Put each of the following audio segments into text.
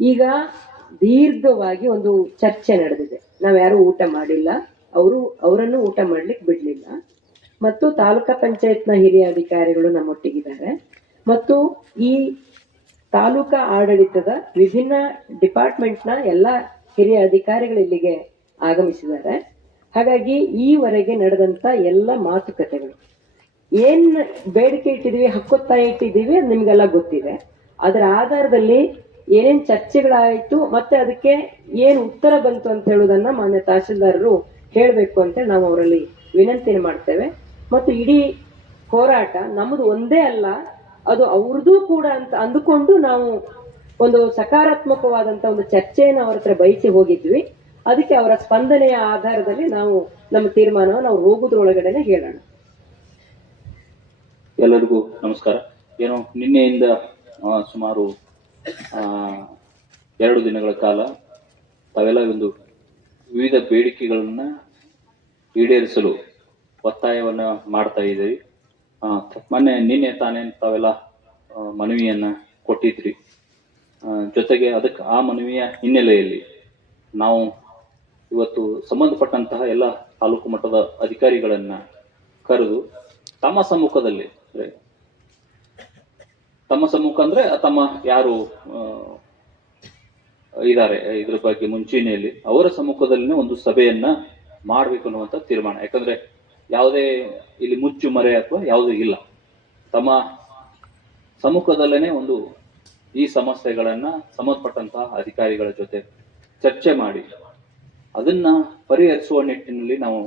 ಈಗ ದೀರ್ಘವಾಗಿ ಒಂದು ಚರ್ಚೆ ನಡೆದಿದೆ. ನಾವ್ಯಾರು ಊಟ ಮಾಡಿಲ್ಲ. ಅವರು, ಅವರನ್ನು ಊಟ ಮಾಡ್ಲಿಕ್ಕೆ ಬಿಡಲಿಲ್ಲ. ಮತ್ತು ತಾಲೂಕಾ ಪಂಚಾಯತ್ನ ಹಿರಿಯ ಅಧಿಕಾರಿಗಳು ನಮ್ಮೊಟ್ಟಿಗಿದ್ದಾರೆ. ಮತ್ತು ಈ ತಾಲೂಕಾ ಆಡಳಿತದ ವಿಭಿನ್ನ ಡಿಪಾರ್ಟ್ಮೆಂಟ್ನ ಎಲ್ಲ ಹಿರಿಯ ಅಧಿಕಾರಿಗಳು ಇಲ್ಲಿಗೆ ಆಗಮಿಸಿದ್ದಾರೆ. ಹಾಗಾಗಿ ಈವರೆಗೆ ನಡೆದಂತ ಎಲ್ಲ ಮಾತುಕತೆಗಳು, ಏನ್ ಬೇಡಿಕೆ ಇಟ್ಟಿದೀವಿ, ಹಕ್ಕೊತ್ತಾಯ ಇಟ್ಟಿದ್ದೀವಿ ಅದು ನಿಮಗೆಲ್ಲ ಗೊತ್ತಿದೆ. ಅದರ ಆಧಾರದಲ್ಲಿ ಏನೇನ್ ಚರ್ಚೆಗಳಾಯ್ತು ಮತ್ತೆ ಅದಕ್ಕೆ ಏನ್ ಉತ್ತರ ಬಂತು ಅಂತ ಹೇಳೋದನ್ನ ಮಾನ್ಯ ತಹಶೀಲ್ದಾರರು ಹೇಳಬೇಕು ಅಂತ ನಾವು ಅವರಲ್ಲಿ ವಿನಂತಿಯನ್ನು ಮಾಡ್ತೇವೆ. ಮತ್ತು ಇಡೀ ಹೋರಾಟ ನಮ್ಮದು ಒಂದೇ ಅಲ್ಲ, ಅದು ಅವ್ರದ್ದು ಕೂಡ ಅಂತ ಅಂದುಕೊಂಡು ನಾವು ಒಂದು ಸಕಾರಾತ್ಮಕವಾದಂತ ಒಂದು ಚರ್ಚೆಯನ್ನು ಅವ್ರ ಹತ್ರ ಬಯಸಿ ಹೋಗಿದ್ವಿ. ಅದಕ್ಕೆ ಅವರ ಸ್ಪಂದನೆಯ ಆಧಾರದಲ್ಲಿ ನಾವು ನಮ್ಮ ತೀರ್ಮಾನವನ್ನು ಅವ್ರು ಹೋಗುದ್ರೊಳಗಡೆನೆ ಹೇಳೋಣ. ಎಲ್ಲರಿಗೂ ನಮಸ್ಕಾರ. ಏನು, ನಿನ್ನೆಯಿಂದ ಸುಮಾರು ಎರಡು ದಿನಗಳ ಕಾಲ ತಾವೆಲ್ಲ ಒಂದು ವಿವಿಧ ಬೇಡಿಕೆಗಳನ್ನ ಈಡೇರಿಸಲು ಒತ್ತಾಯವನ್ನ ಮಾಡ್ತಾ ಇದ್ದೀವಿ ಮೊನ್ನೆ ನಿನ್ನೆ ತಾನೇ ತಾವೆಲ್ಲ ಮನವಿಯನ್ನು ಕೊಟ್ಟಿದ್ರಿ. ಜೊತೆಗೆ ಅದಕ್ಕೆ ಆ ಮನವಿಯ ಹಿನ್ನೆಲೆಯಲ್ಲಿ ನಾವು ಇವತ್ತು ಸಂಬಂಧಪಟ್ಟಂತಹ ಎಲ್ಲ ತಾಲೂಕು ಮಟ್ಟದ ಅಧಿಕಾರಿಗಳನ್ನ ಕರೆದು ತಮ್ಮ ಸಮ್ಮುಖದಲ್ಲಿ ತಮ್ಮ ಸಮ್ಮುಖ ಅಂದ್ರೆ ತಮ್ಮ ಯಾರು ಇದ್ದಾರೆ, ಇದ್ರ ಬಗ್ಗೆ ಮುಂಚೂಣಿಯಲ್ಲಿ. ಅವರ ಸಮ್ಮುಖದಲ್ಲಿನೇ ಒಂದು ಸಭೆಯನ್ನ ಮಾಡ್ಬೇಕು ಅನ್ನುವಂಥ ತೀರ್ಮಾನ. ಯಾಕಂದ್ರೆ ಯಾವುದೇ ಇಲ್ಲಿ ಮುಚ್ಚು ಮರೆ ಅಥವಾ ಯಾವುದೂ ಇಲ್ಲ. ತಮ್ಮ ಸಮ್ಮುಖದಲ್ಲೇನೆ ಒಂದು ಈ ಸಮಸ್ಯೆಗಳನ್ನ ಸಂಬಂಧಪಟ್ಟಂತಹ ಅಧಿಕಾರಿಗಳ ಜೊತೆ ಚರ್ಚೆ ಮಾಡಿ, ಅದನ್ನ ಪರಿಹರಿಸುವ ನಿಟ್ಟಿನಲ್ಲಿ ನಾವು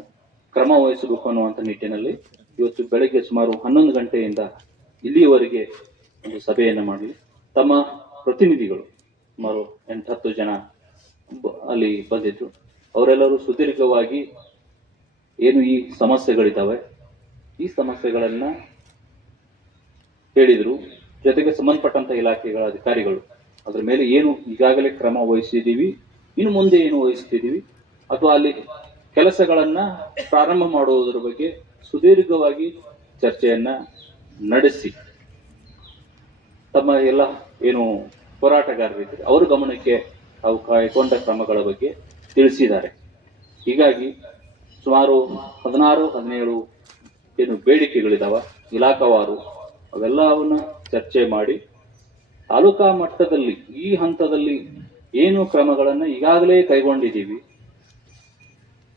ಕ್ರಮ ವಹಿಸಬೇಕು ಅನ್ನುವಂಥ ನಿಟ್ಟಿನಲ್ಲಿ ಇವತ್ತು ಬೆಳಗ್ಗೆ ಸುಮಾರು ಹನ್ನೊಂದು ಗಂಟೆಯಿಂದ ಇಲ್ಲಿಯವರೆಗೆ ಒಂದು ಸಭೆಯನ್ನು ಮಾಡಲಿ. ತಮ್ಮ ಪ್ರತಿನಿಧಿಗಳು ಸುಮಾರು ಎಂಟು ಹತ್ತು ಜನ ಅಲ್ಲಿ ಬಂದಿದ್ರು. ಅವರೆಲ್ಲರೂ ಸುದೀರ್ಘವಾಗಿ ಏನು ಈ ಸಮಸ್ಯೆಗಳಿದ್ದಾವೆ? ಈ ಸಮಸ್ಯೆಗಳನ್ನ ಹೇಳಿದ್ರು. ಜೊತೆಗೆ ಸಂಬಂಧಪಟ್ಟಂತ ಇಲಾಖೆಗಳ ಅಧಿಕಾರಿಗಳು. ಅದ್ರ ಮೇಲೆ ಏನು ಈಗಾಗಲೇ ಕ್ರಮ ವಹಿಸಿದ್ದೀವಿ, ಇನ್ನು ಮುಂದೆ ಏನು ವಹಿಸ್ತಿದ್ದೀವಿ, ಅಥವಾ ಅಲ್ಲಿ ಕೆಲಸಗಳನ್ನ ಪ್ರಾರಂಭ ಮಾಡುವುದರ ಬಗ್ಗೆ ಸುದೀರ್ಘವಾಗಿ ಚರ್ಚೆಯನ್ನ ನಡೆಸಿ. ತಮ್ಮ ಎಲ್ಲ ಏನು ಹೋರಾಟಗಾರರಿದ್ದಾರೆ ಅವರ ಗಮನಕ್ಕೆ ತಾವು ಕೈಗೊಂಡ ಕ್ರಮಗಳ ಬಗ್ಗೆ ತಿಳಿಸಿದ್ದಾರೆ. ಹೀಗಾಗಿ ಸುಮಾರು ಹದಿನಾರು, ಹದಿನೇಳು ಏನು ಬೇಡಿಕೆಗಳಿದಾವ, ಇಲಾಖಾವಾರು ಅವೆಲ್ಲವನ್ನ ಚರ್ಚೆ ಮಾಡಿ ತಾಲೂಕಾ ಮಟ್ಟದಲ್ಲಿ, ಈ ಹಂತದಲ್ಲಿ ಏನು ಕ್ರಮಗಳನ್ನ ಈಗಾಗಲೇ ಕೈಗೊಂಡಿದ್ದೀವಿ.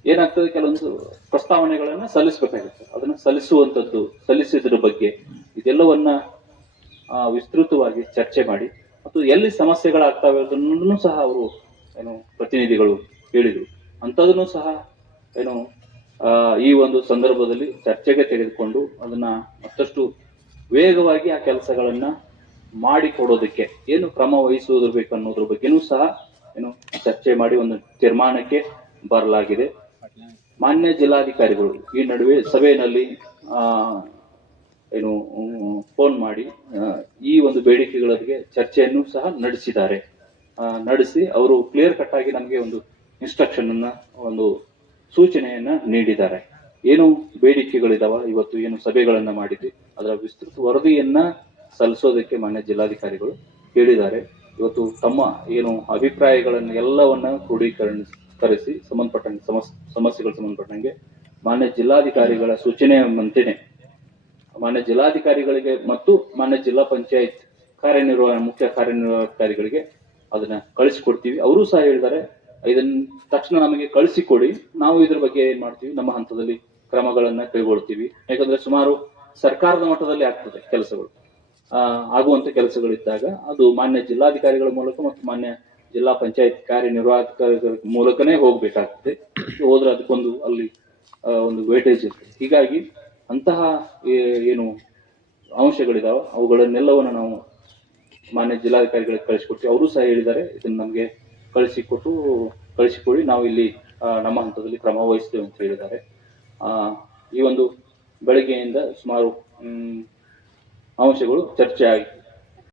ಏನಾಗ್ತದೆ, ಕೆಲವೊಂದು ಪ್ರಸ್ತಾವನೆಗಳನ್ನ ಸಲ್ಲಿಸಬೇಕಾಗುತ್ತೆ. ಅದನ್ನ ಸಲ್ಲಿಸುವಂತದ್ದು, ಸಲ್ಲಿಸಿದ್ರ ಬಗ್ಗೆ ಇದೆಲ್ಲವನ್ನ ವಿಸ್ತೃತವಾಗಿ ಚರ್ಚೆ ಮಾಡಿ ಮತ್ತು ಎಲ್ಲಿ ಸಮಸ್ಯೆಗಳಾಗ್ತವೆ ಅದನ್ನು ಸಹ ಅವರು ಏನು ಪ್ರತಿನಿಧಿಗಳು ಹೇಳಿದರು. ಅಂಥದನ್ನು ಸಹ ಏನು ಈ ಒಂದು ಸಂದರ್ಭದಲ್ಲಿ ಚರ್ಚೆಗೆ ತೆಗೆದುಕೊಂಡು ಅದನ್ನ ಮತ್ತಷ್ಟು ವೇಗವಾಗಿ ಆ ಕೆಲಸಗಳನ್ನ ಮಾಡಿಕೊಡೋದಕ್ಕೆ, ಏನು ಕ್ರಮ ವಹಿಸುವುದ್ರ ಬೇಕು ಅನ್ನೋದ್ರ ಬಗ್ಗೆನೂ ಸಹ ಏನು ಚರ್ಚೆ ಮಾಡಿ ಒಂದು ತೀರ್ಮಾನಕ್ಕೆ ಬರಲಾಗಿದೆ. ಮಾನ್ಯ ಜಿಲ್ಲಾಧಿಕಾರಿಗಳು ಈ ನಡುವೆ ಸಭೆಯಲ್ಲಿ ಏನು ಫೋನ್ ಮಾಡಿ ಈ ಒಂದು ಬೇಡಿಕೆಗಳ ಬಗ್ಗೆ ಚರ್ಚೆಯನ್ನು ಸಹ ನಡೆಸಿದ್ದಾರೆ. ನಡೆಸಿ ಅವರು ಕ್ಲಿಯರ್ ಕಟ್ ಆಗಿ ನಮಗೆ ಒಂದು ಇನ್ಸ್ಟ್ರಕ್ಷನ್ ಅನ್ನ, ಒಂದು ಸೂಚನೆಯನ್ನ ನೀಡಿದ್ದಾರೆ. ಏನು ಬೇಡಿಕೆಗಳಿದಾವ, ಇವತ್ತು ಏನು ಸಭೆಗಳನ್ನ ಮಾಡಿದ್ವಿ, ಅದರ ವಿಸ್ತೃತ ವರದಿಯನ್ನ ಸಲ್ಲಿಸೋದಕ್ಕೆ ಮಾನ್ಯ ಜಿಲ್ಲಾಧಿಕಾರಿಗಳು ಹೇಳಿದ್ದಾರೆ ಇವತ್ತು ತಮ್ಮ ಏನು ಅಭಿಪ್ರಾಯಗಳನ್ನು ಎಲ್ಲವನ್ನ ಸಂಬಂಧಪಟ್ಟಂಗೆ, ಸಮಸ್, ಸಮಸ್ಯೆಗಳು ಸಂಬಂಧಪಟ್ಟಂಗೆ ಮಾನ್ಯ ಜಿಲ್ಲಾಧಿಕಾರಿಗಳ ಸೂಚನೆಯಂತೆಯೇ ಮಾನ್ಯ ಜಿಲ್ಲಾಧಿಕಾರಿಗಳಿಗೆ ಮತ್ತು ಮಾನ್ಯ ಜಿಲ್ಲಾ ಪಂಚಾಯತ್ ಕಾರ್ಯನಿರ್ವಹಣೆ ಮುಖ್ಯ ಕಾರ್ಯನಿರ್ವಾಹಕಾರಿಗಳಿಗೆ ಅದನ್ನ ಕಳಿಸಿಕೊಡ್ತೀವಿ. ಅವರು ಸಹ ಹೇಳಿದ್ದಾರೆ ಇದನ್ನ ತಕ್ಷಣ ನಮಗೆ ಕಳಿಸಿಕೊಡಿ. ನಾವು ಇದ್ರ ಬಗ್ಗೆ ಏನ್ ಮಾಡ್ತೀವಿ? ನಮ್ಮ ಹಂತದಲ್ಲಿ ಕ್ರಮಗಳನ್ನ ಕೈಗೊಳ್ತೀವಿ. ಯಾಕಂದ್ರೆ ಸುಮಾರು ಸರ್ಕಾರದ ಮಟ್ಟದಲ್ಲಿ ಆಗ್ತದೆ ಕೆಲಸಗಳು. ಆ, ಆಗುವಂತ ಕೆಲಸಗಳಿದ್ದಾಗ ಅದು ಮಾನ್ಯ ಜಿಲ್ಲಾಧಿಕಾರಿಗಳ ಮೂಲಕ ಮತ್ತು ಮಾನ್ಯ ಜಿಲ್ಲಾ ಪಂಚಾಯತ್ ಕಾರ್ಯನಿರ್ವಾಹಕರ ಮೂಲಕನೇ ಹೋಗ್ಬೇಕಾಗ್ತದೆ. ಹೋದ್ರೆ ಅದಕ್ಕೊಂದು ಅಲ್ಲಿ ಒಂದು ವೇಟೇಜ್ ಇರ್ತದೆ. ಹೀಗಾಗಿ ಅಂತಹ ಏನು ಅಂಶಗಳಿದಾವ, ಅವುಗಳನ್ನೆಲ್ಲವನ್ನು ನಾವು ಮಾನ್ಯ ಜಿಲ್ಲಾಧಿಕಾರಿಗಳಿಗೆ ಕಳಿಸಿಕೊಟ್ಟು, ಅವರು ಸಹ ಹೇಳಿದ್ದಾರೆ, ಇದನ್ನ ನಮಗೆ ಕಳಿಸಿಕೊಟ್ಟು ಕಳಿಸಿಕೊಡಿ ನಾವು ಇಲ್ಲಿ ನಮ್ಮ ಹಂತದಲ್ಲಿ ಕ್ರಮ ವಹಿಸ್ತೇವೆ ಅಂತ ಹೇಳಿದ್ದಾರೆ. ಈ ಒಂದು ಬೆಳಗ್ಗೆಯಿಂದ ಸುಮಾರು ಅಂಶಗಳು ಚರ್ಚೆ ಆಗಿ